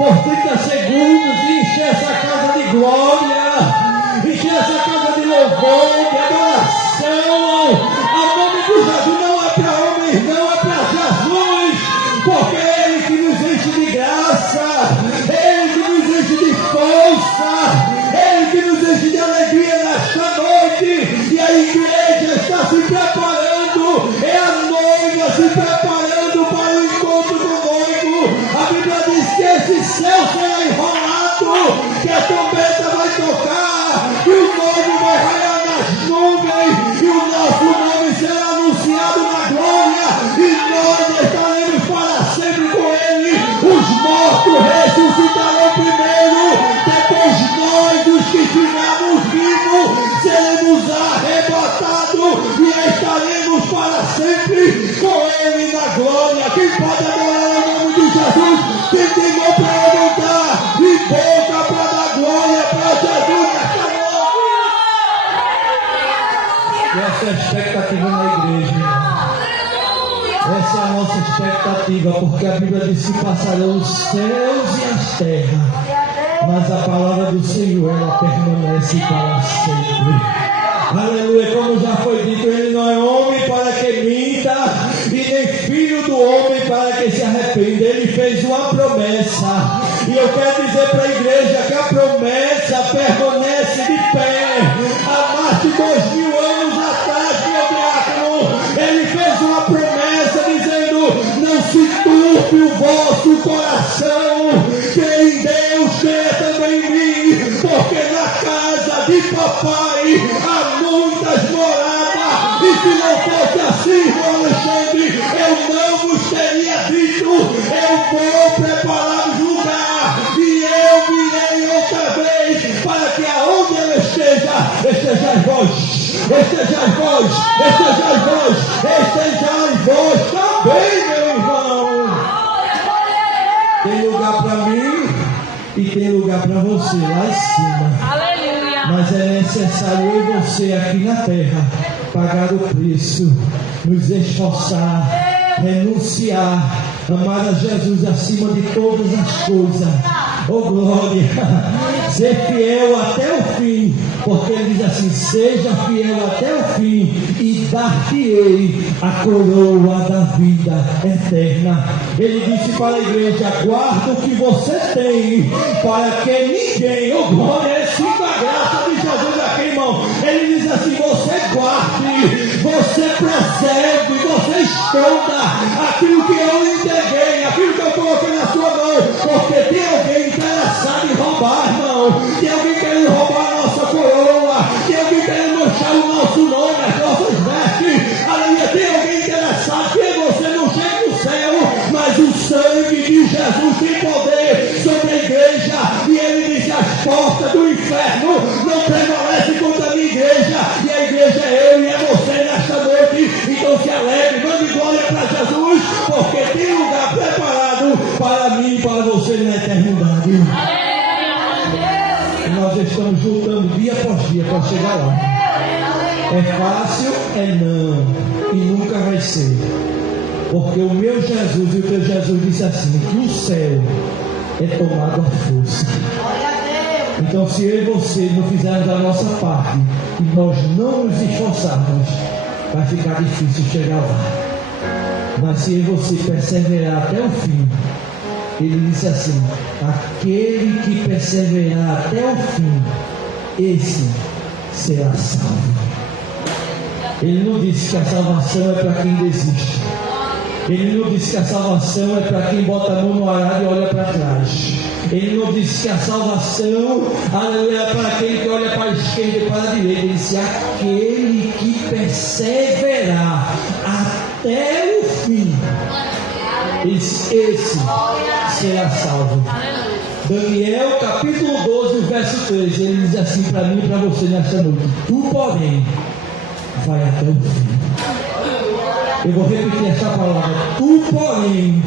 por 30 segundos e encher essa casa de glória, encher essa casa de louvor, de adoração. O nome de Jesus não é para homens, não é para Jesus, porque é Ele que nos enche de graça, é Ele que nos enche de força, é Ele que nos enche de alegria nesta noite. E a igreja está se preparando, é a noiva se preparando para o encontro do noivo. A Bíblia diz que esse céu será enrolado, que a trombeta vai tocar, que o noivo vai raiar nas nuvens, e o nosso nome será anunciado na glória, e nós estaremos para sempre com Ele. Os mortos ressuscitarão primeiro, depois nós, os que estivermos vivos, seremos arrebatados e estaremos para sempre com Ele na glória. Quem pode adorar o nome de Jesus? Quem tem mão para levantar e boca para dar glória para Jesus nesta noite? E essa é a expectativa na igreja, irmão. Essa é a nossa expectativa, porque a Bíblia diz que passarão os céus e as terras, mas a palavra do Senhor, ela permanece para sempre. Aleluia, como já foi dito, Ele não é homem para que minta, e nem filho do homem para que se arrependa. Ele fez uma promessa, e eu quero dizer para a igreja que a promessa permanece de pé. Há mais de 2000 anos atrás, meu diácono, Ele fez uma promessa dizendo: não se turbe o vosso coração, crê em Deus, crê também em mim, porque na casa de papai há muitas moradas, e se não fosse assim, irmão Alexandre, eu não vos teria dito: eu vou preparar o lugar, e eu virei outra vez, para que aonde eu estejais vós, estejais vós, estejais vós, estejais vós também, meu irmão. Tem lugar para mim e tem lugar para você lá em cima. Aleluia. Mas é necessário eu e você aqui na terra pagar o preço, nos esforçar, renunciar, amar a Jesus acima de todas as coisas. Oh glória! Ser fiel até o fim, porque Ele diz assim: seja fiel até o fim, e dar-te-ei a coroa da vida eterna. Ele disse para a igreja: guarda o que você tem, para que ninguém, oh glória, sinta a graça de Jesus aqui, irmão. Ele diz assim: você guarde, você preserve, você esconda aquilo que eu lhe entreguei, aquilo que eu coloquei na sua mão, porque tem alguém interessado em roubar, irmão. Tem alguém querendo roubar a nossa coroa, tem alguém querendo manchar o nosso nome, as nossas vestes. Aleluia, tem alguém interessado que você não chega no céu, mas o sangue de Jesus tem poder sobre a igreja, e Ele disse: as portas do inferno não prevalecem contra a minha igreja, e a igreja é eu e é você nesta noite. Então se alegre, mande glória para Jesus, porque tem lugar preparado para mim e para você na eternidade. E nós estamos lutando dia após dia para chegar lá. É fácil? É não, e nunca vai ser, porque o meu Jesus e o teu Jesus disse assim: que o céu é tomado à força. Então se eu e você não fizermos a nossa parte, e nós não nos esforçarmos, vai ficar difícil chegar lá. Mas se eu e você perseverar até o fim, Ele disse assim: aquele que perseverar até o fim, esse será salvo. Ele não disse que a salvação é para quem desiste. Ele não disse que a salvação é para quem bota a mão no arado e olha para trás. Ele não disse que a salvação, aleluia, é para quem que olha para a esquerda e para a direita. Ele disse: aquele que perseverar até o fim, esse será salvo. Daniel capítulo 12, verso 13, ele diz assim para mim e para você nesta noite: tu, porém, vai até o fim. Eu vou repetir essa palavra: tu, porém,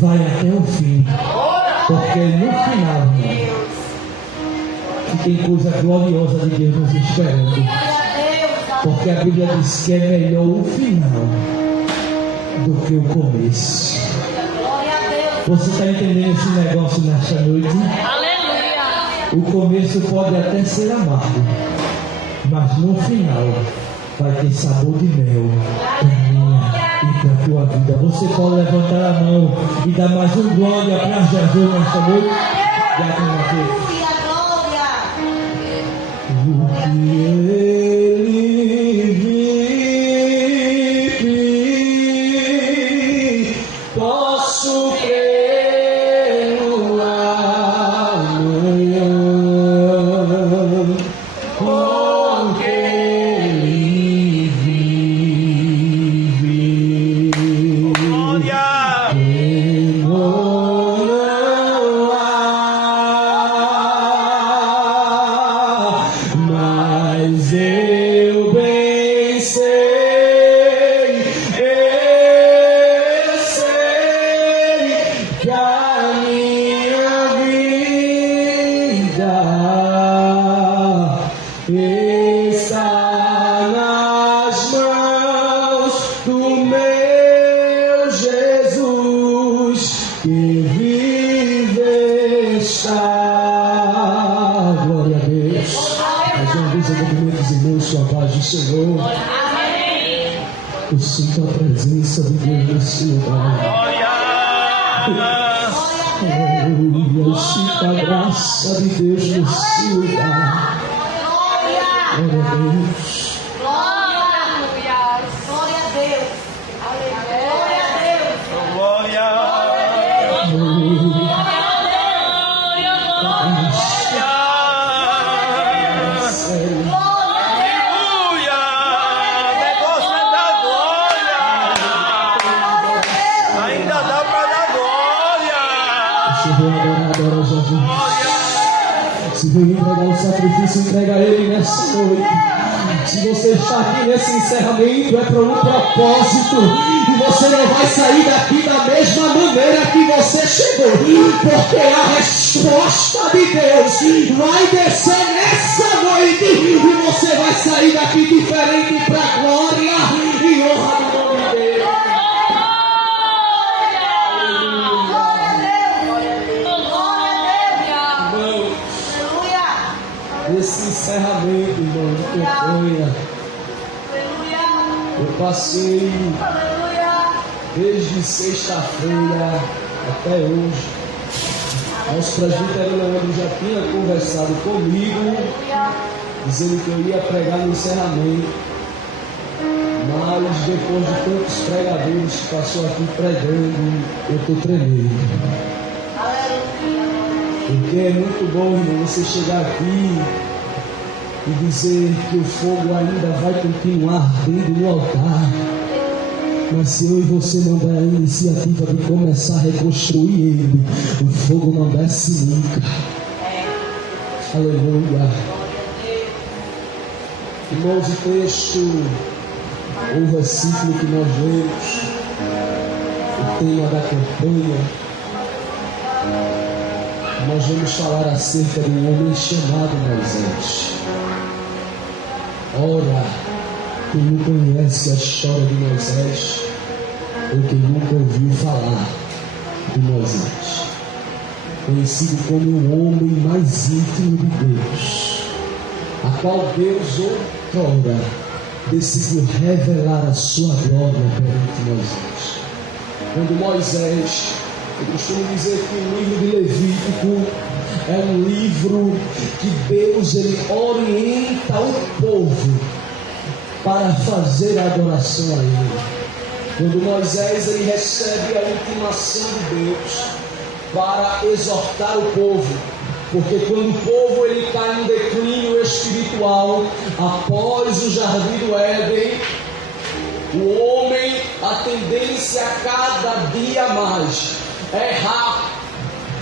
vai até o fim, porque no final que tem coisa gloriosa de Deus nos esperando. Porque a Bíblia diz que é melhor o final do que o começo. Você está entendendo esse negócio nesta noite? Aleluia. O começo pode até ser amargo, mas no final vai ter sabor de mel para minha e para a tua vida. Você pode levantar a mão e dar mais um glória para Jesus nesta noite? O que ele vive, posso crer no amanhã, porque ele vive. Glória! Mas eu bem sei que a minha vida está nas mãos do meu Jesus, que vive está. Glória a Deus. Mais uma vez eu cumprimento os irmãos com a paz do Senhor. Eu sinto a presença de Deus nesse lugar. Glória! Aleluia. Eu sinto a graça de Deus nesse lugar. Glória a Deus. Glória! Aleluia! Negócio é dar glória! Ainda dá para dar glória! Se veio adorar, adora Jesus. Se veio entregar o sacrifício, entrega ele nessa noite. Se você está aqui nesse encerramento, é para um propósito. E você não vai sair daqui da mesma maneira que você chegou. Porque a resposta de Deus vai descer nessa noite. E você vai sair daqui diferente para a glória e honra do nome dele. Esse encerramento, irmão, de campanha, eu passei desde sexta-feira até hoje. Nosso presbítero Leandro já tinha conversado comigo, dizendo que eu ia pregar no encerramento. Mas depois de tantos pregadores que passou aqui pregando, eu estou tremendo. Porque é muito bom, irmão, você chegar aqui e dizer que o fogo ainda vai continuar ardendo no altar. Mas se eu e você não der a iniciativa de começar a reconstruir ele, o fogo não desce nunca. Aleluia. Irmãos, o texto, o versículo que nós lemos, o tema da campanha, nós vamos falar acerca de um homem chamado Moisés. Ora, quem não conhece a história de Moisés, ou quem nunca ouviu falar de Moisés, conhecido como o homem mais íntimo de Deus, a qual Deus outrora decidiu revelar a sua glória perante Moisés. Quando Moisés, eu costumo dizer que o livro de Levítico é um livro que Deus ele orienta o povo para fazer a adoração a Ele. Quando Moisés ele recebe a intimação de Deus para exortar o povo, porque quando o povo ele cai em declínio espiritual após o jardim do Éden, o homem, a tendência a cada dia mais errar.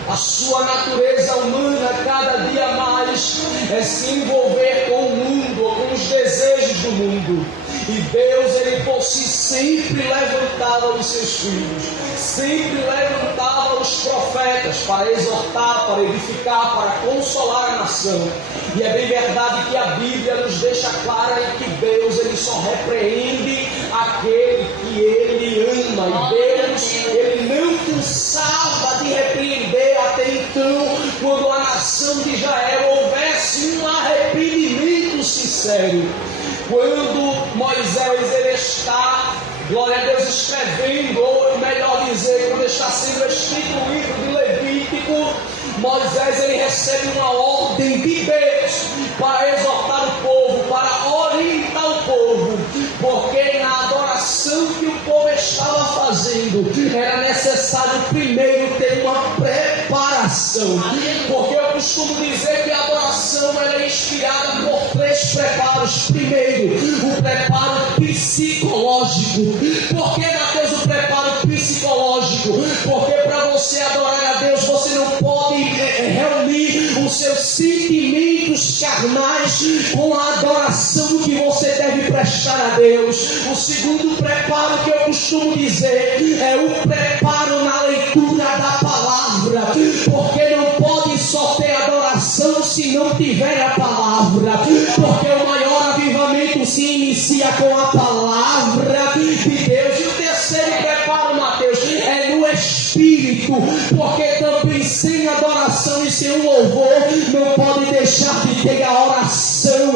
A sua natureza humana cada dia mais é se envolver com o mundo, com os desejos do mundo. E Deus, ele por si sempre levantava os seus filhos, sempre levantava os profetas para exortar, para edificar, para consolar a nação. E é bem verdade que a Bíblia nos deixa clara em que Deus ele só repreende aquele que ele ama. E Deus ele não cansava de repreender até então, quando a nação de Israel houvesse um arrependimento sincero. Quando Moisés ele está, glória a Deus, escrevendo, ou melhor dizer, quando está sendo escrito o livro de Levítico, Moisés ele recebe uma ordem de Deus para exortar o povo, para orientar o povo, porque na adoração que o povo estava fazendo, era necessário primeiro ter uma preparação, porque eu costumo dizer que a adoração ela é inspirada por 3 preparos. Primeiro, o preparo psicológico. Por que, Mateus, o preparo psicológico? Porque para você adorar a Deus, você não pode reunir os seus sentimentos carnais com a adoração que você deve prestar a Deus. O segundo preparo que eu costumo dizer é o preparo na leitura da palavra, porque não pode só ter adoração se não tiver a palavra, porque o maior avivamento se inicia com a palavra de Deus. E o terceiro preparo, Mateus, é no Espírito, porque também sem adoração e sem o louvor não pode deixar de ter a oração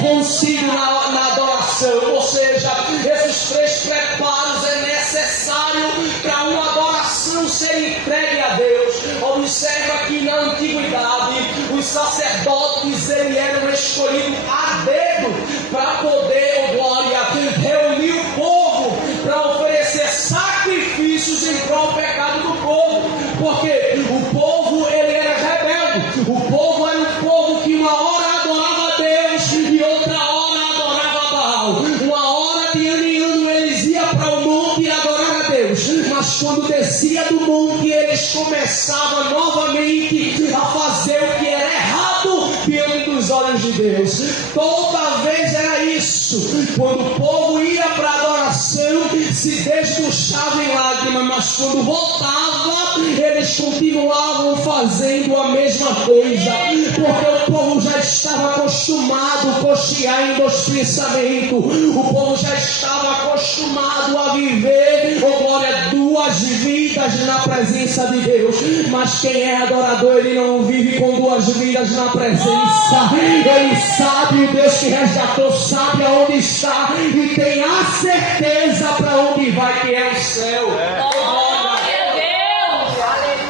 consigo na adoração. Ou seja, esses 3 preparos é necessário para uma adoração ser entregue a Deus. Observa que na antiguidade os sacerdotes eles eram escolhidos a dedo para poder, glória, reunir o povo para oferecer sacrifícios em prol do pecado do povo, porque o povo ele era rebelde, o povo era um povo que uma hora adorava a Deus e outra hora adorava Baal, uma hora de ano em ano eles iam para o monte adorar a Deus, mas quando descia do monte eles começavam novamente a fazer o que era errado diante dos olhos de Deus. Toda vez era isso, quando o povo ia para a adoração se desbuchava em lágrimas, mas quando voltava eles continuavam fazendo a mesma coisa, porque o povo já estava acostumado a cochear em 2 pensamentos, o povo já estava acostumado a viver, oh glória, 2 vidas na presença de Deus. Mas quem é adorador, ele não vive com 2 vidas na presença, ele sabe, o Deus que resgatou sabe aonde está e tem a certeza para onde vai, que é o céu. Glória a Deus!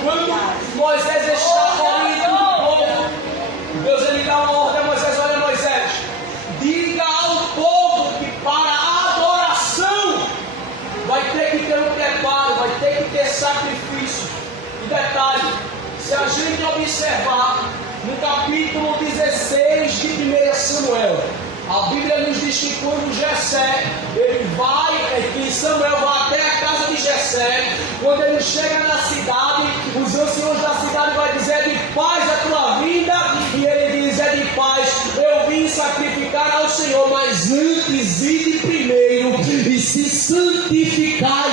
Quando Moisés estava orientando o povo, Deus ele dá uma ordem a Moisés: olha, Moisés, diga ao povo que para a adoração vai ter que ter um preparo, vai ter que ter sacrifício. E detalhe, se a gente observar no capítulo 16 de 1 Samuel, a Bíblia nos diz que quando Jessé, ele vai, que Samuel vai até a casa de Jessé, quando ele chega na cidade, os anciãos da cidade vão dizer: é de paz a tua vinda, e ele diz: é de paz, eu vim sacrificar ao Senhor, mas antes ide primeiro e se santificai,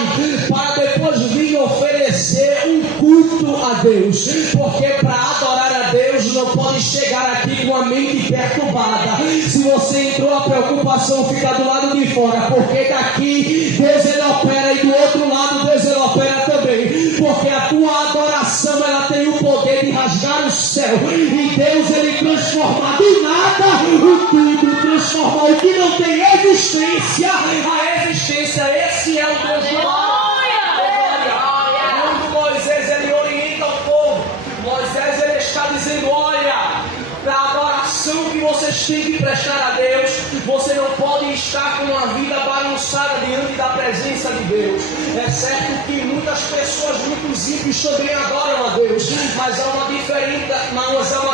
para depois vir oferecer um culto a Deus, porque para adorar a Deus não pode chegar aqui com a mente perturbada. Se você entrou, a preocupação fica do lado de fora, porque daqui Deus ele opera e do outro lado Deus ele opera também, porque a tua adoração ela tem o poder de rasgar o céu, e Deus ele transforma do nada o tudo, transforma o que não tem existência a existência. Esse é o Deus do Quando Moisés ele orienta o povo, Moisés ele está dizendo: olha, para a adoração que vocês têm que prestar a Deus, você não pode estar com uma vida bagunçada diante da presença de Deus. É certo que muitas pessoas, muitos ímpios também adoram a Deus, mas há uma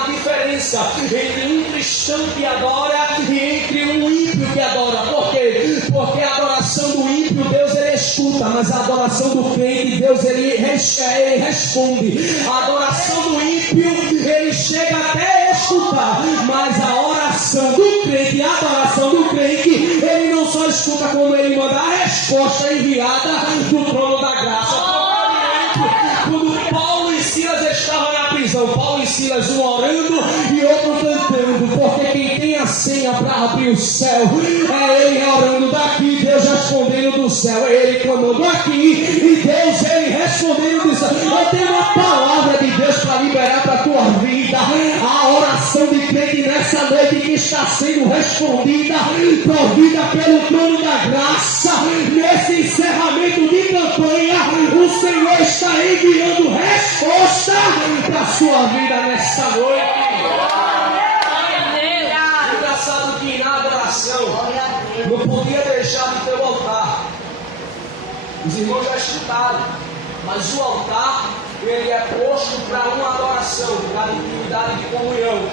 diferença entre um cristão que adora e entre um ímpio que adora. Por quê? Porque a adoração do ímpio Deus ele escuta, mas a adoração do crente Deus ele responde. A adoração do ímpio ele chega até a escutar, mas a oração oração do crente, a adoração do crente, ele não só escuta quando ele manda a resposta enviada do trono da graça. Quando Paulo e Silas estavam na prisão, Paulo e Silas, um orando e outro cantando, porque quem tem a senha para abrir o céu é ele orando daqui, Deus respondendo do céu, é ele clamando aqui e Deus ele respondendo do céu. Eu tenho uma palavra de Deus para liberar para a tua vida, a oração de crente nessa noite que está sendo respondida, provida pelo trono da graça. Nesse encerramento de campanha, o Senhor está enviando resposta para a sua vida nessa noite. Engraçado que na adoração não podia deixar de ter o altar. Os irmãos já escutaram, mas o altar ele é posto para uma adoração, para intimidade de comunhão.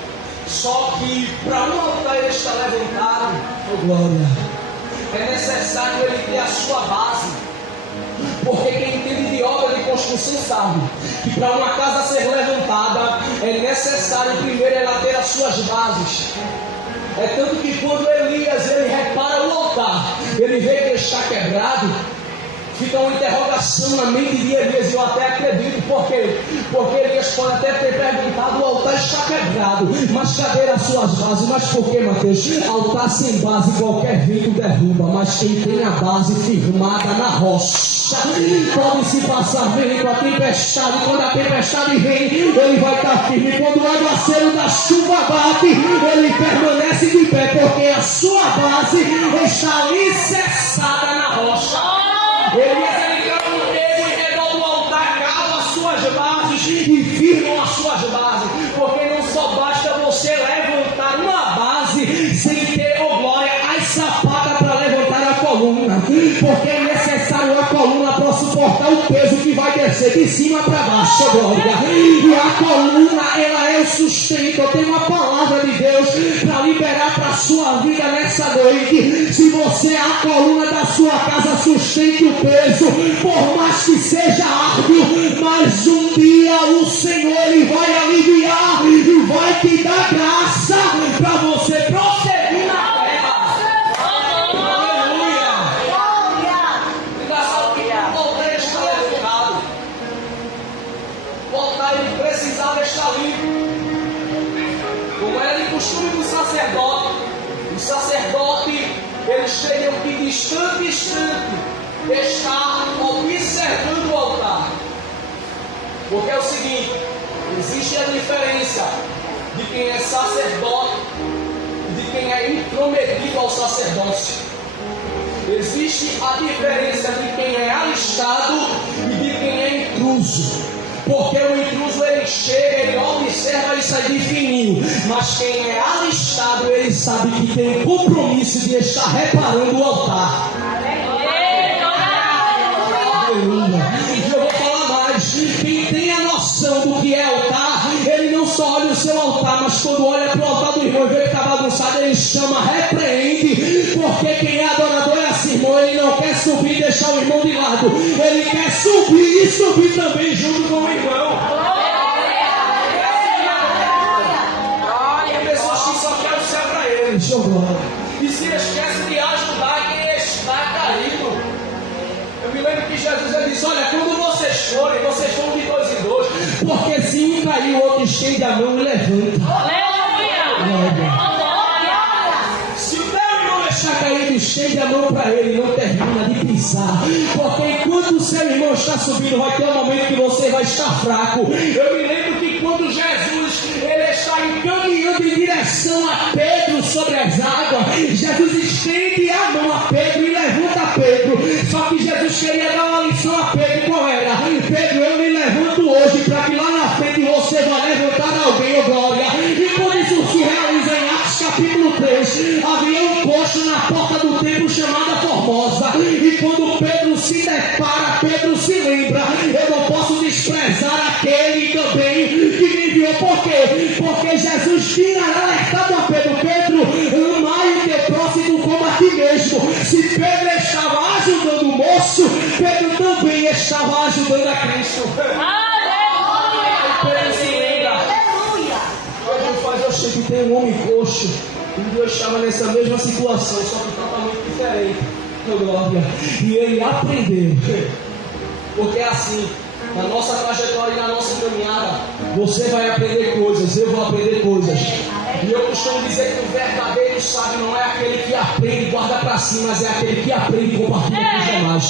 Só que para um altar ele está levantado, oh glória, é necessário ele ter a sua base. Porque quem entende de obra de construção sabe que para uma casa ser levantada é necessário primeiro ela ter as suas bases. É tanto que quando Elias ele repara o altar, ele vê que está quebrado, fica uma interrogação na mente de Elias, e eu até acredito, por quê? Porque Elias pode até ter perguntado, o altar está quebrado, mas cadê as suas bases? Mas por que, Mateus? Altar sem base qualquer vento derruba, mas quem tem a base firmada na rocha, pode se passar vento, a tempestade, quando a tempestade vem, ele vai estar firme, quando o aguaceiro da chuva bate, ele permanece de pé, porque a sua base está alicerçada na rocha. Elias ele cava um dedo em redor do altar, cava as suas bases e firmam as suas bases, porque não só basta você levantar uma base sem ter, oh glória, as sapatas para levantar a coluna, porque é necessário a coluna para suportar o peso que vai descer de cima para baixo, oh glória, e a coluna ela é o sustento. Eu tenho uma palavra de Deus para liberar para a sua vida nessa noite. Se você é a coluna da sua casa, sustente o peso, por mais que seja árduo, mas um dia o Senhor ele vai aliviar e vai te dar graça para você prosseguir na terra. Aleluia! Engraçado que o altar está levantado, o altar ele precisava estar limpo, como era de costume do sacerdote. O sacerdote eles teriam que de instante em instante estar observando o altar, porque é o seguinte, existe a diferença de quem é sacerdote e de quem é intrometido ao sacerdócio. Existe a diferença de quem é alistado e de quem é intruso. Porque o intruso ele chega, ele observa e sai de fininho, mas quem é alistado ele sabe que tem o compromisso de estar reparando o altar. E eu vou falar mais, quem tem a noção do que é altar, ele não só olha o seu altar, mas quando olha para o altar do irmão e vê que está bagunçado, ele chama, repreende, porque quem é adorador é assim, irmão, ele não quer subir e deixar o irmão de lado, ele quer subir e subir também junto com o irmão. Tem pessoas que só querem o céu para eles, e se esquece de ajudar quem está caído. Eu me lembro que Jesus ele disse, olha, quando vocês forem de dois em dois, porque se um cair, o outro estende a mão e levanta. Se o teu irmão deixar caído, estende a mão para ele, não termina de pisar, porque enquanto o seu irmão está subindo, vai ter um momento que você vai estar fraco. Eu me lembro que quando Jesus ele está encaminhando em direção a Pedro sobre as águas, Jesus estende a mão a Pedro e levanta Pedro. Só que Jesus queria dar uma lição a Pedro. Qual era? Pedro, eu me levanto hoje para que lá na frente você vai levantar alguém, oh glória. E quando isso se realiza em Atos capítulo 3, havia um posto na porta do templo chamada Formosa. E quando Pedro se depara, Pedro se lembra, eu não posso desprezar aquele também que me enviou. Por quê? Porque Jesus tinha alertado a Pedro, Pedro, amai o teu próximo como a ti mesmo. Se Pedro estava ajudando o moço, Pedro também estava ajudando a Cristo. Pedro se lembra. Pedro faz, eu sei que tem um homem coxo Um dia eu estava nessa mesma situação, só que totalmente diferente. Oh, glória. E ele aprendeu. Porque é assim, na nossa trajetória e na nossa caminhada, você vai aprender coisas, eu vou aprender coisas. E eu costumo dizer que o verdadeiro sábio não é aquele que aprende e guarda para si, mas é aquele que aprende e compartilha com os demais.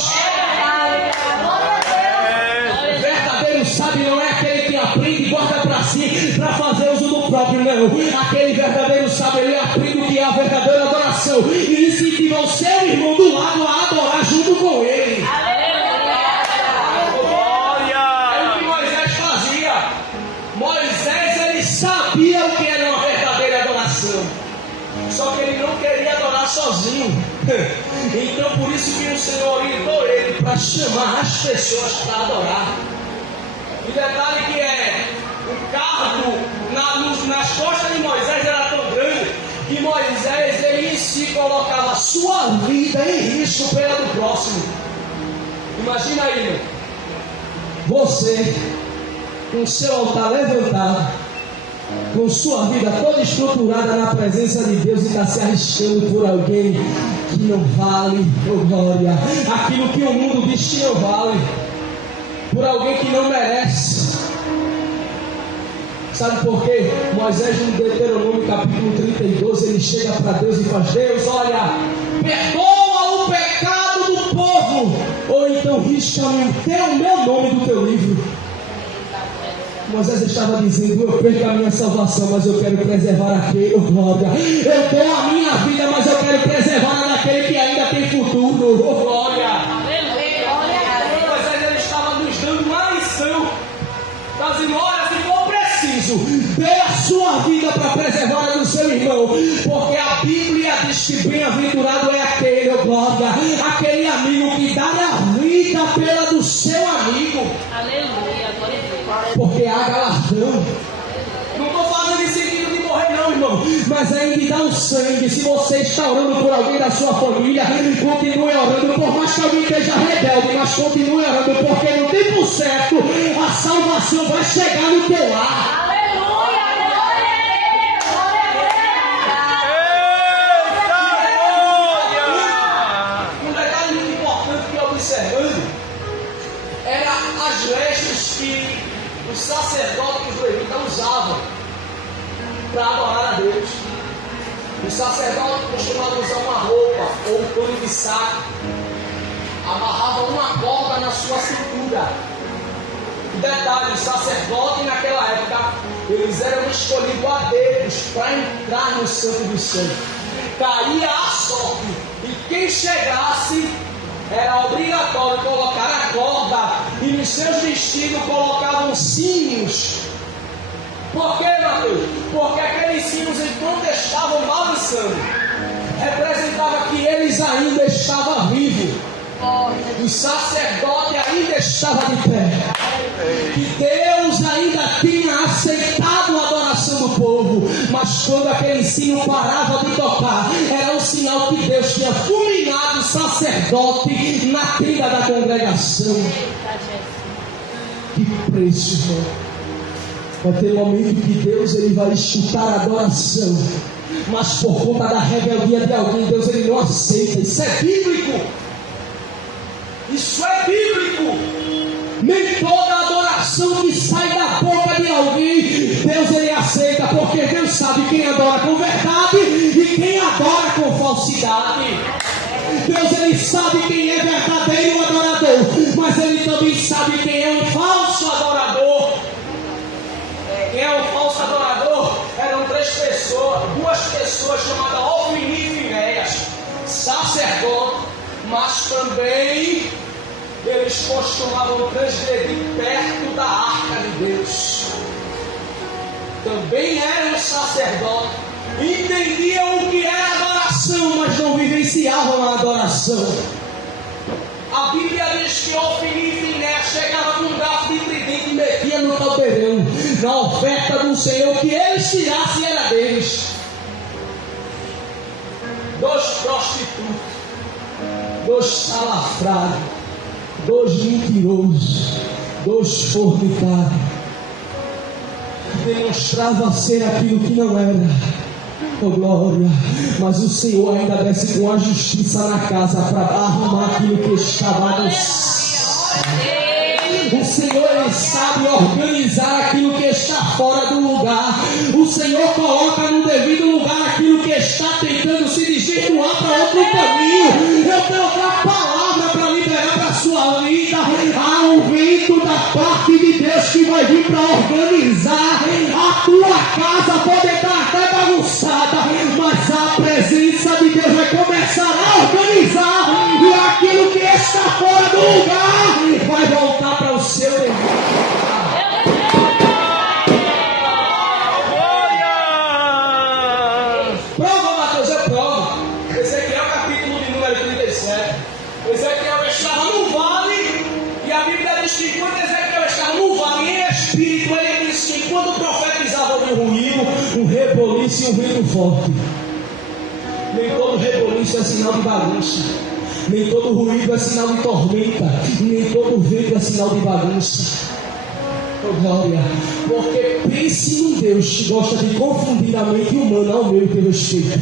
O verdadeiro sábio não é aquele que aprende e guarda para si, para fazer uso do próprio, não. Aquele verdadeiro sábio, ele aprende o que é a verdadeira adoração e incentiva o seu irmão do lado a adorar junto com ele. Moisés, ele sabia o que era uma verdadeira adoração, só que ele não queria adorar sozinho. Então por isso que o Senhor orientou ele para chamar as pessoas para adorar. O detalhe que é, o cargo nas costas de Moisés era tão grande que Moisés, ele em si colocava a sua vida em risco pela do próximo. Imagina aí, meu. Você com seu altar levantado, com sua vida toda estruturada na presença de Deus, e está se arriscando por alguém que não vale, oh glória, aquilo que o mundo diz que não vale, por alguém que não merece. Sabe por quê? Moisés, no Deuteronômio capítulo 32, ele chega para Deus e faz: Deus, olha, perdoa o pecado do povo, ou então risca-me o meu nome do teu livro. Moisés estava dizendo: eu perco a minha salvação, mas eu quero preservar aquele, oh glória. Eu dou a minha vida, mas eu quero preservar naquele que ainda tem futuro, oh glória. Moisés, ele estava nos dando uma lição, está dizendo: olha, se for preciso, dê a sua vida para preservar a do seu irmão, porque a Bíblia diz que bem-aventurado é aquele, oh glória, aquele amigo que dá a vida pela do seu amigo. Aleluia, glória a Deus. Porque há galardão. Não estou falando em sentido de morrer não, irmão, mas é em dar o sangue. Se você está orando por alguém da sua família, continue orando, por mais que alguém esteja rebelde, mas continue orando, porque no tempo certo a salvação vai chegar no teu lar. Aleluia, glória a Deus. Um detalhe muito importante que eu observando era as vestes que os sacerdotes e os levitas usavam para adorar a Deus. O sacerdote costumava usar uma roupa ou um pano de saco, amarrava uma corda na sua cintura. Detalhe: o sacerdote naquela época, eles eram escolhidos a dedos para entrar no Santo dos Santos. Caía a sorte, e quem chegasse era obrigatório colocar a corda, e nos seus vestidos colocavam sinos. Por quê, Mateus? Porque aqueles sinos, enquanto estavam balançando, representava que eles ainda estavam vivos. O sacerdote ainda estava de pé. Que Deus ainda tinha aceitado a adoração do povo. Mas quando aquele sino parava de tocar, era um sinal que Deus tinha fulminado o sacerdote na trilha da congregação. Que preço, irmão. Vai ter momento que Deus, ele vai escutar a adoração, mas por conta da rebeldia de alguém, Deus, ele não aceita. Isso é bíblico. Isso é bíblico. Nem toda adoração que sai da boca de alguém, Deus, ele aceita, porque Deus sabe quem adora com verdade e quem adora com falsidade. Deus, ele sabe quem é verdadeiro adorador, mas ele também sabe quem é um falso adorador. Quem é um falso adorador? Eram duas pessoas chamadas Ofni e Finéias, sacerdote, mas também eles costumavam transgredir perto da arca de Deus. Também eram sacerdotes, entendiam o que era adoração, mas não vivenciavam a adoração. A Bíblia diz que Ofni e Finéias chegava com um garfo de tridente e metia no caldeirão. Na oferta do Senhor, que eles tirassem era deles. Dois prostitutos, dois salafrados, dois mentirosos, dois fornicários, que demonstravam ser aquilo que não era. Oh glória, mas o Senhor ainda desce com a justiça na casa para arrumar aquilo que está bagunçado. O Senhor, Ele sabe organizar aquilo que está fora do lugar. O Senhor coloca no devido lugar aquilo que está tentando se desvirtuar para outro caminho. Eu tenho outra palavra para liberar para a sua vida. Há um vento da parte de Deus que vai vir para organizar. A tua casa pode estar até bagunçada, mas a presença de Deus vai começar a organizar. E aquilo que está fora do lugar vai voltar para o seu devido lugar. Prova, Mateus, é prova. Ezequiel capítulo de número 37. Ezequiel estava no vale, e a Bíblia diz que quando Ezequiel estava no vale em espírito, ele disse que quando profetizava de um ruído, um reboliço e um vento forte. Nem todo reboliço é sinal de bagunça, nem todo ruído é sinal de tormenta, nem todo vento é sinal de bagunça. Oh glória, porque pense num Deus que gosta de confundir a mente humana ao meu e teu respeito.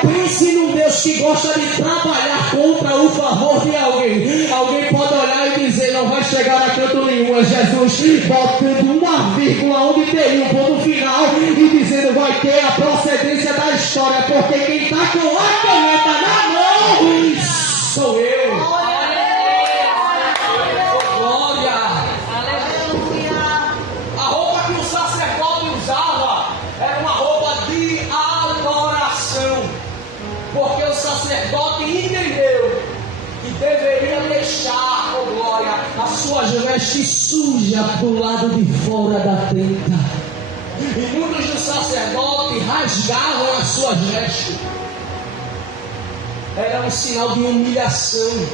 Pense num Deus que gosta de trabalhar contra o favor de alguém. Alguém pode olhar e dizer, não vai chegar a canto nenhum. É Jesus botando uma vírgula onde tem um ponto final e dizendo, vai ter a procedência da história, porque quem está com a caneta na mão sou eu. Porque o sacerdote entendeu que deveria deixar, oh glória, as suas vestes sujas do lado de fora da tenda. E muitos dos sacerdotes rasgavam as suas vestes. Era um sinal de humilhação.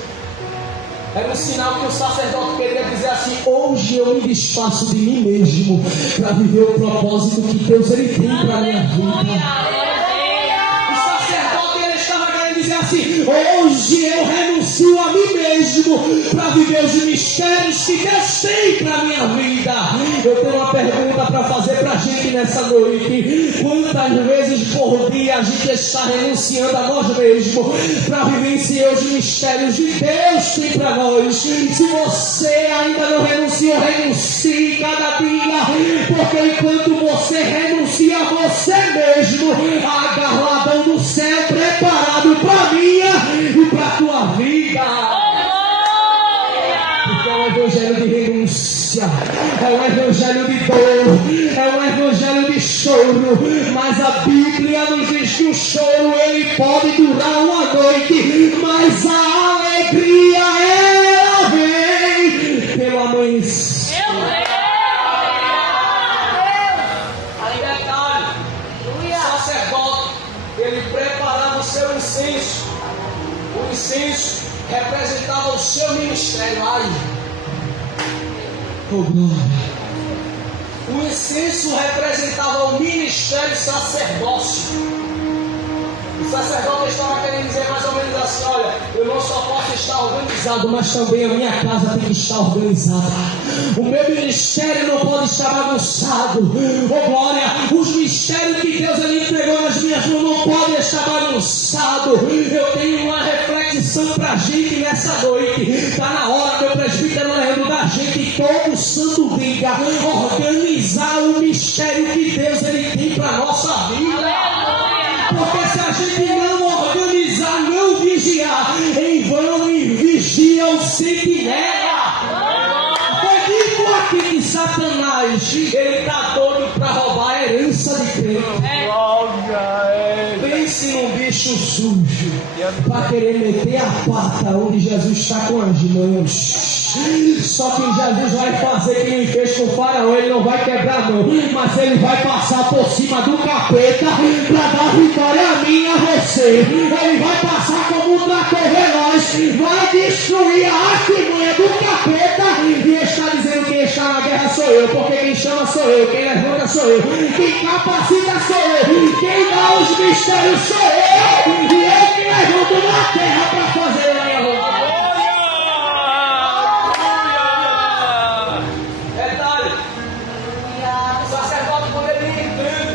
Era um sinal que o sacerdote queria dizer assim, hoje eu me desfaço de mim mesmo para viver o propósito que Deus ele tem para a minha vida. Assim, hoje eu renuncio a mim mesmo para viver os mistérios que Deus tem para a minha vida. Eu tenho uma pergunta para fazer para a gente nessa noite. Quantas vezes por dia a gente está renunciando a nós mesmos para vivenciar os mistérios que Deus tem para nós? Se você ainda não renunciou, renuncie cada dia, porque enquanto você renuncia a você mesmo, há galardão do céu preparado para minha e para a tua vida. Porque é um evangelho de renúncia, é um evangelho de dor, é um evangelho de choro, mas a Bíblia nos diz que o choro ele pode durar uma noite, mas a alegria ela vem pelo amanhecer. O incenso representava o seu ministério. Ai, oh glória. O incenso representava o ministério sacerdócio. O sacerdote estava querendo dizer mais ou menos assim, olha, eu não só posso estar organizado, mas também a minha casa tem que estar organizada. O meu ministério não pode estar bagunçado. Oh glória, os mistérios que Deus ele entregou nas minhas mãos não podem estar bagunçados. Eu tenho uma reflexão para a gente nessa noite. Está na hora, meu presbítero Leandro, da gente todo santo dia organizar o mistério que Deus ele tem para a nossa vida. Porque se a gente não organizar, não vigiar, em vão e vigia o sentinela. Foi dito aqui que Satanás, ele está doido para roubar a herança de crente. Pense num bicho sujo para querer meter a pata onde Jesus está com as mãos. Só que Jesus vai fazer que ele fez com o faraó, ele não vai quebrar não, mas ele vai passar por cima do capeta para dar vitória a mim e a você. Ele vai passar como um trator veloz, vai destruir a artimanha do capeta e está dizendo que quem está na guerra sou eu, porque quem chama sou eu, quem levanta sou eu, quem capacita sou eu, quem dá os mistérios sou eu, e eu que levanto na terra para fazer a minha vontade. Detalhe, o sacerdote, quando ele ia entrando,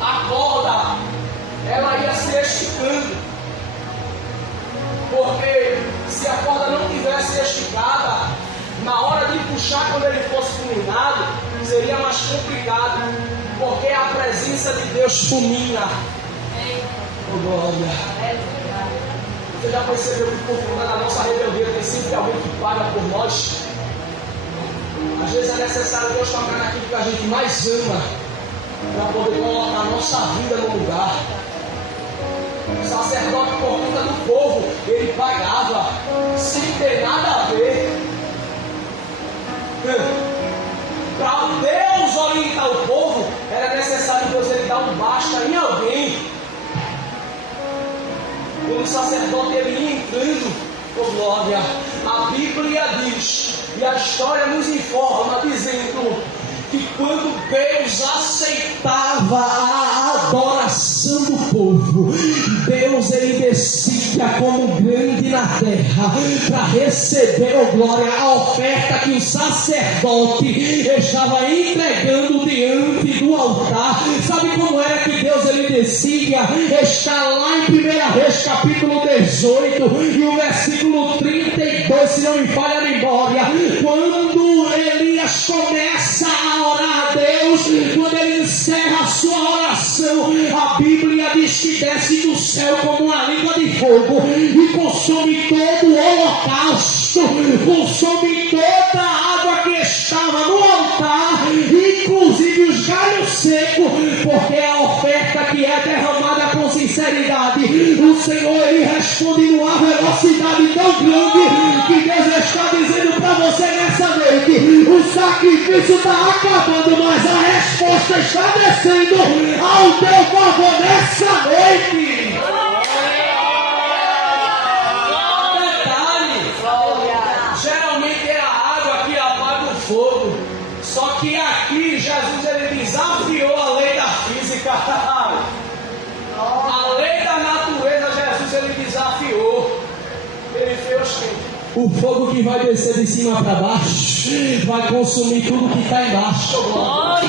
a porta presença de Deus fulmina. Oh, glória. Você já percebeu que por conta da nossa rebeldia tem sempre alguém que paga por nós? Às vezes é necessário Deus tocar naquilo que a gente mais ama para poder colocar a nossa vida no lugar. O sacerdote, por conta do povo, ele pagava sem ter nada a ver. Para Deus orientar o povo, era necessário Deus ele dar um basta em alguém. Quando o sacerdote ele ia entrando, oh glória, a Bíblia diz, e a história nos informa, dizendo que quando Deus aceitava a adoração do povo, Deus ele descia como grande na terra para receber, oh glória, a oferta que o sacerdote estava entregando diante do altar. Sabe como era que Deus ele descia? Está lá em 1 Reis capítulo 18 e o versículo 32, se não me falha a memória, quando Elias começa a orar a Deus, quando ele encerra a sua oração, a Bíblia diz que desce do céu como uma língua de fogo e consome todo o holocausto, consome toda a água que estava no altar, inclusive os galhos secos, porque a oferta que é derramada com sinceridade, o Senhor ele responde numa velocidade tão grande que Deus está dizendo para você nessa noite: o sacrifício está acabando, mas a resposta está descendo ao teu favor nessa noite. Detalhe, geralmente é a água que apaga o fogo, só que aqui Jesus ele desafiou a lei da física. A lei da natureza, Jesus ele desafiou. Ele fez o fogo que vai descer de cima para baixo, vai consumir tudo que está embaixo. Vai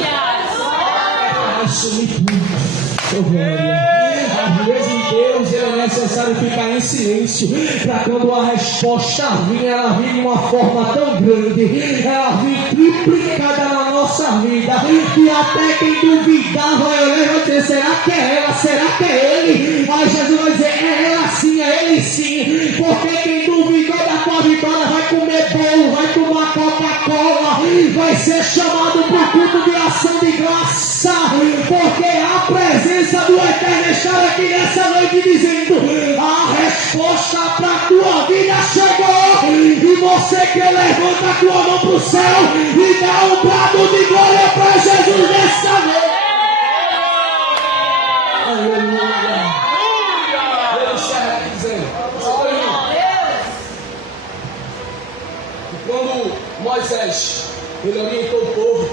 consumir tudo. Glória. Às vezes Deus ele é necessário ficar em silêncio para quando a resposta vir, ela vir de uma forma tão grande, ela vir triplicada na nossa vida, que até quem duvidar vai olhar e vai dizer: será que é ela? Será que é ele? Aí Jesus vai dizer: é ela sim, é ele sim, porque quem duvidou da tua vitória vai comer bolo, vai tomar Coca-Cola, vai ser chamado para o culto de ação de graça, porque a presença do Eterno está aqui nessa noite dizendo: a resposta para a tua vida chegou, e você que levanta a tua mão para o céu e dá um brado de glória para Jesus nessa noite. Aleluia. Ele encerra aqui dizendo: quando Moisés ele orientou o povo,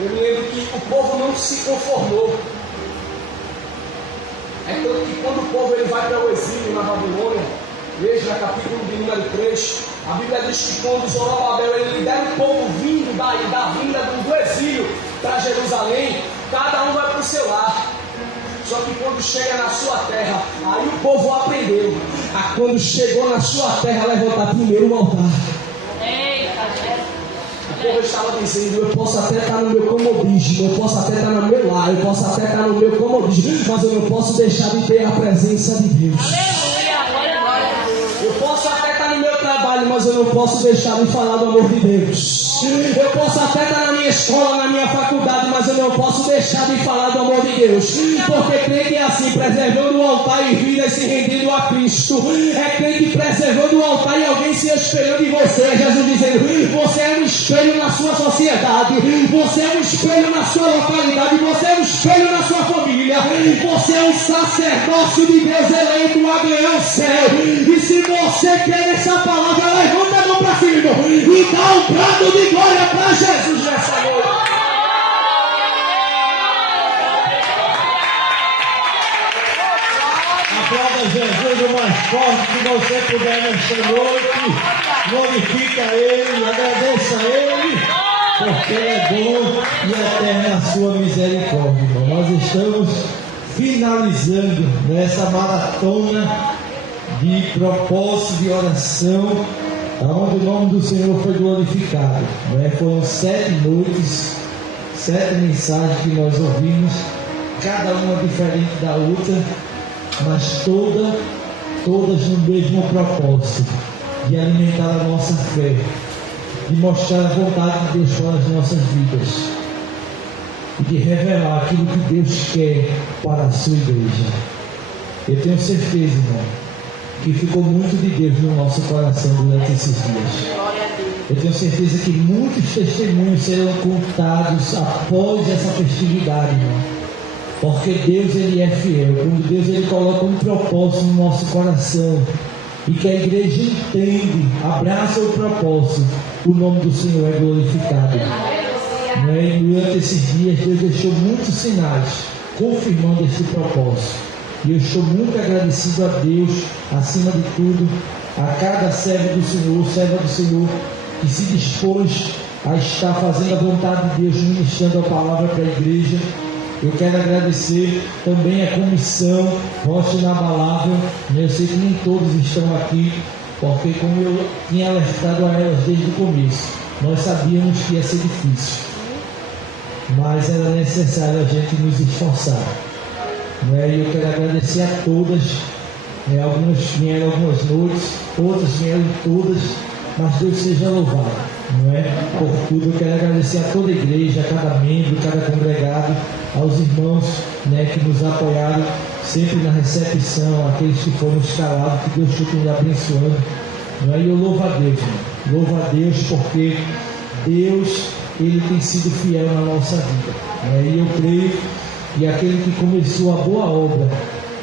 eu me lembro que o povo não se conformou. É tanto que quando o povo ele vai para o exílio na Babilônia, veja no capítulo de número 3, a Bíblia diz que quando Zorobabel ele lidera o povo vindo da vinda do exílio para Jerusalém, cada um vai para o seu lar. Só que quando chega na sua terra, aí o povo aprendeu a quando chegou na sua terra levantar primeiro o altar. O povo estava dizendo: eu posso até estar no meu comodismo, eu posso até estar no meu lar, eu posso até estar no meu comodismo, mas eu não posso deixar de ter a presença de Deus. Eu posso até estar no meu trabalho, mas eu não posso deixar de falar do amor de Deus. Eu posso até estar na minha escola, na minha faculdade, mas eu não posso deixar de falar do amor de Deus. Porque crente é assim, preservando o altar e vida e se rendendo a Cristo. É crente preservando o altar e alguém se espelhando em você. É Jesus dizendo: você é um espelho na sua sociedade, você é um espelho na sua localidade, você é um espelho na sua família, você é um sacerdócio de Deus eleito a ganhar o céu. E se você quer essa palavra, levanta a mão para cima e dá um brado de glória para Jesus nessa noite. Aplauda Jesus o mais forte que você puder nesta noite. Glorifica Ele, agradeça a Ele, porque Ele é bom e eterna a sua misericórdia. Nós estamos finalizando nessa maratona de propósito de oração, onde o nome do Senhor foi glorificado. Foram 7 noites, 7 mensagens que nós ouvimos, cada uma diferente da outra, mas todas no mesmo propósito, de alimentar a nossa fé, de mostrar a vontade de Deus para as nossas vidas e de revelar aquilo que Deus quer para a sua igreja. Eu tenho certeza, irmão, que ficou muito de Deus no nosso coração durante esses dias. Eu tenho certeza que muitos testemunhos serão contados após essa festividade, irmão. Porque Deus, Ele é fiel. Quando Deus, Ele coloca um propósito no nosso coração e que a igreja entende, abraça o propósito, o nome do Senhor é glorificado. E durante esses dias, Deus deixou muitos sinais confirmando esse propósito. E eu estou muito agradecido a Deus, acima de tudo, a cada servo do Senhor, serva do Senhor, que se dispôs a estar fazendo a vontade de Deus, ministrando a palavra para a igreja. Eu quero agradecer também a comissão Rocha Inabalável. Eu sei que nem todos estão aqui, porque como eu tinha alertado a elas desde o começo, nós sabíamos que ia ser difícil, mas era necessário a gente nos esforçar. E eu quero agradecer a todas. Algumas vieram algumas noites, outras vieram todas, mas Deus seja louvado. Por tudo, eu quero agradecer a toda a igreja, a cada membro, a cada congregado, aos irmãos que nos apoiaram sempre na recepção, aqueles que foram escalados, que Deus continue abençoando. E eu louvo a Deus, louvo a Deus, porque Deus, Ele tem sido fiel na nossa vida. E eu creio que aquele que começou a boa obra,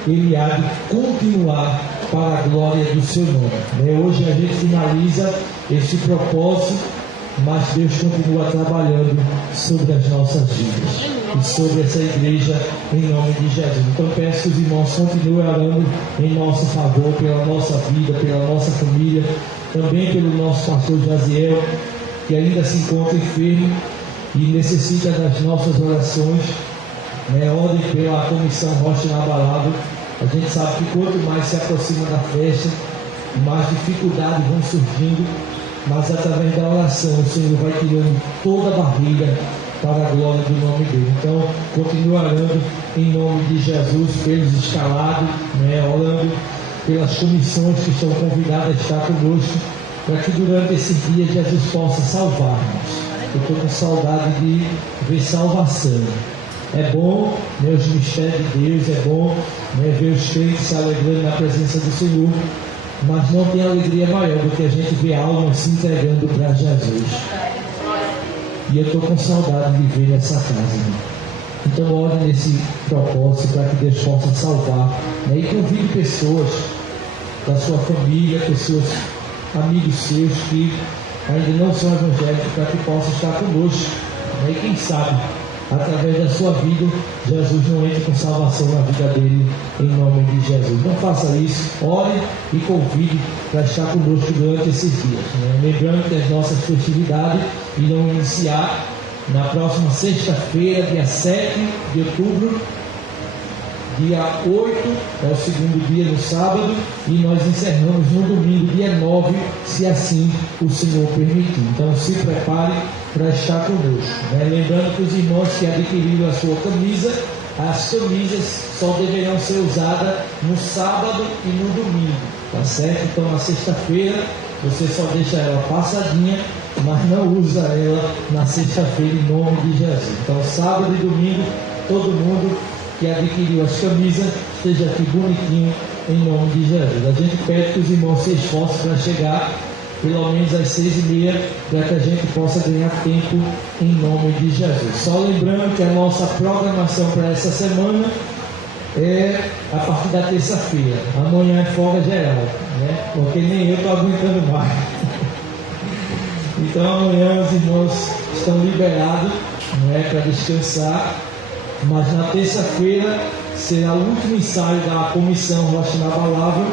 Ele há de continuar para a glória do seu nome. Hoje a gente finaliza esse propósito, mas Deus continua trabalhando sobre as nossas vidas e sobre essa igreja, em nome de Jesus. Então peço que os irmãos continuem orando em nosso favor, pela nossa vida, pela nossa família, também pelo nosso pastor Jaziel, que ainda se encontra enfermo e necessita das nossas orações. Orem pela comissão Rocha Inabalável. A gente sabe que quanto mais se aproxima da festa, mais dificuldades vão surgindo, mas através da oração o Senhor vai tirando toda a barreira para a glória do nome dele. Então, continue orando em nome de Jesus pelos escalados, orando pelas comissões que estão convidadas a estar conosco, para que durante esses dias Jesus possa salvar-nos. Eu estou com saudade de ver salvação. É bom os mistérios de Deus, é bom ver os crentes se alegrando na presença do Senhor, mas não tem alegria maior do que a gente ver almas se entregando para Jesus. E eu estou com saudade de ver nessa casa. Então ore nesse propósito para que Deus possa salvar. E convide pessoas da sua família, pessoas, amigos seus que ainda não são evangélicos, para que possam estar conosco. E quem sabe, através da sua vida, Jesus não entra com salvação na vida dele, em nome de Jesus. Não faça isso, ore e convide para estar conosco durante esses dias. Lembrando que as nossas festividades irão iniciar na próxima sexta-feira, dia 7 de outubro, dia 8 é o segundo dia, no sábado, e nós encerramos no domingo, dia 9, se assim o Senhor permitir. Então se prepare para estar conosco. Lembrando que os irmãos que adquiriram a sua camisa, as camisas só deverão ser usadas no sábado e no domingo, tá certo? Então na sexta-feira você só deixa ela passadinha, mas não usa ela na sexta-feira, em nome de Jesus. Então sábado e domingo, todo mundo que adquiriu as camisas esteja aqui bonitinho, em nome de Jesus. A gente pede que os irmãos se esforcem para chegar pelo menos às 6h30, para que a gente possa ganhar tempo, em nome de Jesus. Só lembrando que a nossa programação para essa semana é a partir da terça-feira. Amanhã é folga geral, porque nem eu estou aguentando mais. Então amanhã os irmãos estão liberados para descansar, mas na terça-feira será o último ensaio da comissão Rocha Inabalável,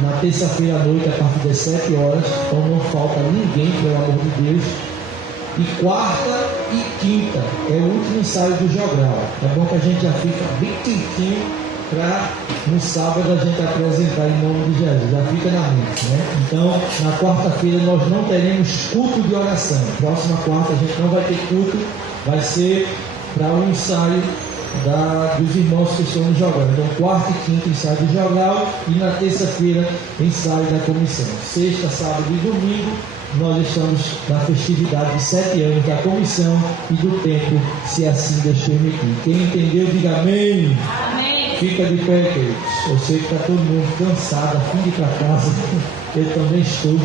na terça-feira à noite, a partir das 7 horas, então não falta ninguém, pelo amor de Deus. E quarta e quinta é o último ensaio do jogral. É bom que a gente já fica bem quentinho para no sábado a gente apresentar em nome de Jesus. Já fica na mente, Então, na quarta-feira nós não teremos culto de oração. Próxima quarta a gente não vai ter culto, vai ser para o ensaio dos irmãos que estão jogando. Então, quarta e quinta, ensaio de jogal, e na terça-feira, ensaio da comissão. Sexta, sábado e domingo, nós estamos na festividade de 7 anos da comissão e do tempo, se assim Deus permitir. Quem entendeu, diga amém. Amém. Fica de pé, queridos. Eu sei que está todo mundo cansado, a fim de ir para casa. Eu também estou,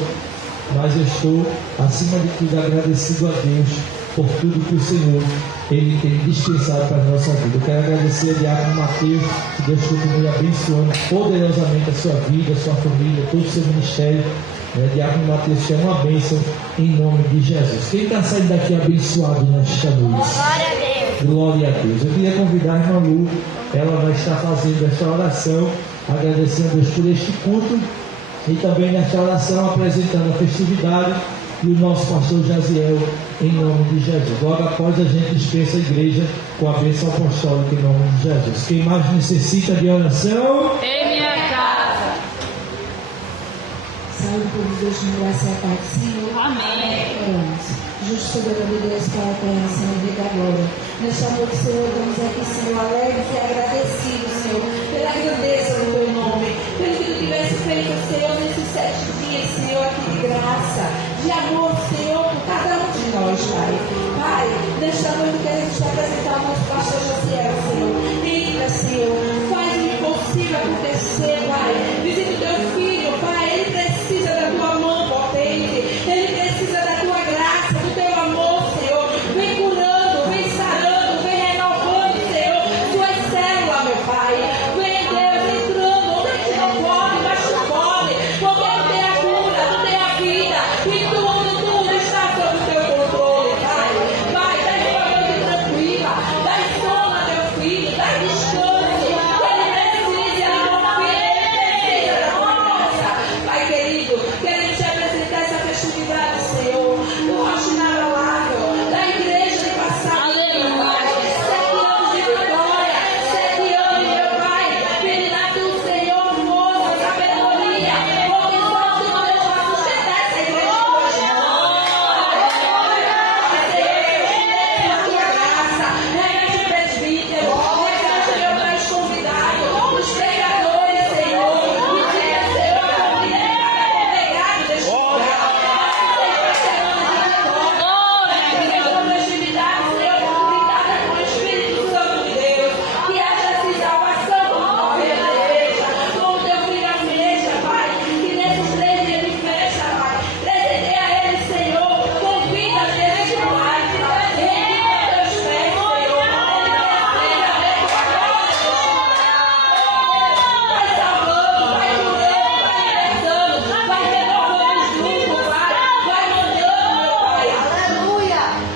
mas eu estou, acima de tudo, agradecido a Deus por tudo que o Senhor Ele tem dispensado para a nossa vida. Eu quero agradecer ao diácono Mateus, que Deus continue abençoando poderosamente a sua vida, a sua família, todo o seu ministério. Diácono Mateus, que é uma bênção em nome de Jesus. Quem está saindo daqui abençoado nesta noite? Glória a Deus. Glória a Deus. Eu queria convidar a irmã Lu, ela vai estar fazendo esta oração, agradecendo a Deus por este culto, e também nesta oração apresentando a festividade e o nosso pastor Jaziel, em nome de Jesus. Logo após a gente dispensa a igreja com a bênção apostólica em nome de Jesus. Quem mais necessita de oração? Em minha casa. Salve por Deus, na graça e a paz do Senhor. Amém. Oramos. Justo soberano de Deus, para a terra, Senhor, vida e glória. Nesta noite, Senhor, estamos aqui, Senhor, alegres e agradecidos, Senhor, pela grandeza do Teu nome, pelo que Tu tivesse feito, Senhor, nesses 7 dias, Senhor, aqui de graça, de amor, Senhor, por cada um de nós, Pai. Pai, nesta noite queremos te apresentar o nosso pastor Jaziel, Senhor. Entra, Senhor, faz o impossível acontecer, Pai. Visita o Teu filho, Pai, ele precisa da Tua mão potente, ele precisa da Tua graça, do Teu amor, Senhor. Vem curando, vem sarando, vem renovando, Senhor, Tuas células, meu Pai. Vem, Deus, entrando onde a gente não pode, mas Tu pode, porque Tu tem a cura, Tu tem a vida, e tudo está sob o Teu controle, Pai. Pai, dá uma noite tranquila, dá sono a Teu filho, dá descanso, que ele precisa, ele confia, ele precisa da Tua graça. Pai querido, queremos te apresentar essa festividade, Senhor, do Roxinara Lago, da igreja de passado, meu Pai. 7 anos de vitória, 7 anos, meu Pai, pedindo a Tu, Senhor, força, sabedoria, porque só o Senhor Deus vai sustentar essa igreja hoje, a Tua graça, regaste o presbítero, regaste, meu Pai, os convidados, os pregadores, Senhor, e diga, Senhor, a vida de cada congregado deste lugar.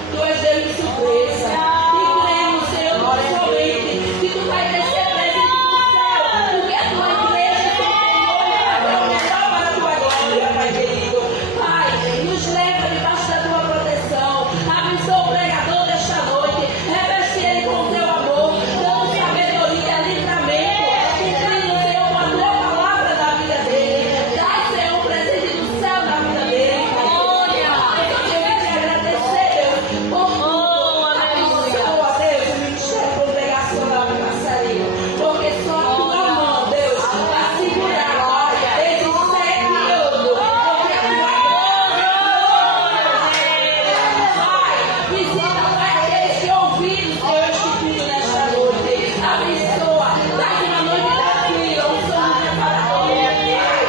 Tu és Deus de surpresa. E cremos, Senhor, somente que Tu vai descer presente do céu, porque a Tua igreja sempre tem o melhor para a Tua glória, Pai querido. Pai, nos leva debaixo da Tua proteção. Abençoa o pregador desta noite. Reveste ele com o Teu amor, dando sabedoria, livramento, cumprindo, Senhor, com a Tua palavra na vida dele. Dá, Senhor, um presente do céu na vida dele, Pai. Eu quero te agradecer, Deus, por tudo. Abençoa, Deus, o ministério congregacional de Passarinho, porque só a Tua mão, Deus, vai segurar, Pai, esse 7 anos, porque a Tua Pai, visita, Pai, aqueles que ouviram, Senhor, este culto nesta noite. Abençoa, dá uma noite tranquila, um sono preparador, Pai.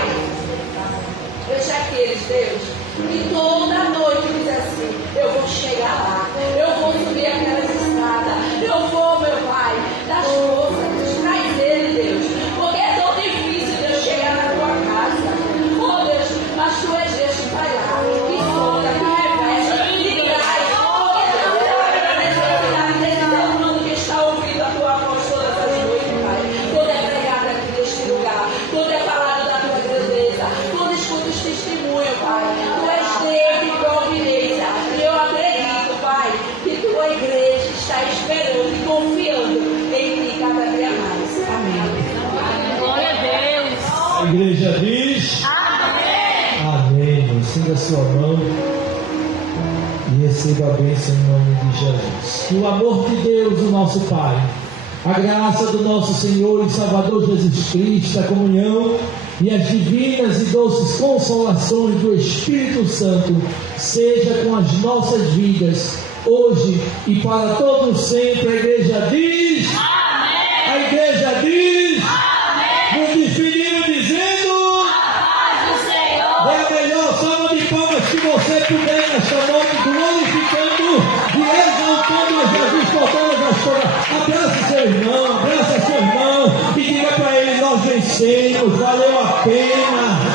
Veja aqueles, Deus, que toda noite diz assim: eu vou chegar lá, eu vou subir aquelas estradas, eu vou, meu Pai, das forças, traz ele, Deus, porque é tão difícil, Deus, chegar na Tua casa. Oh, Deus, mas Tu és Deus que vai lá, que solta, que reveste, que traz, porque Tu sabe a necessidade desse ser humano que está ouvindo a Tua voz todas as noites, Pai. Quando é pregado aqui neste lugar, quando é falado da Tua grandeza, quando escuta os testemunhos, Pai. Tu és Deus de providência. E eu acredito, Pai, que Tua igreja está esperando e confiando em Ti cada dia mais. Amém. Glória a Deus. A igreja diz: amém. Amém. Estenda a sua mão e receba a bênção em nome de Jesus. Que o amor de Deus, o nosso Pai, a graça do nosso Senhor e Salvador Jesus Cristo, a comunhão e as divinas e doces consolações do Espírito Santo seja com as nossas vidas, hoje e para todos sempre. A igreja diz: amém. A igreja diz: amém. Nos despedimos dizendo: a paz do Senhor. é a melhor salva de palmas que você puder nesta noite, glorificando e exaltando a Jesus por todas as coisas. Abraça seu irmão, abraça seu irmão e diga para ele: nós vencemos, valeu a pena.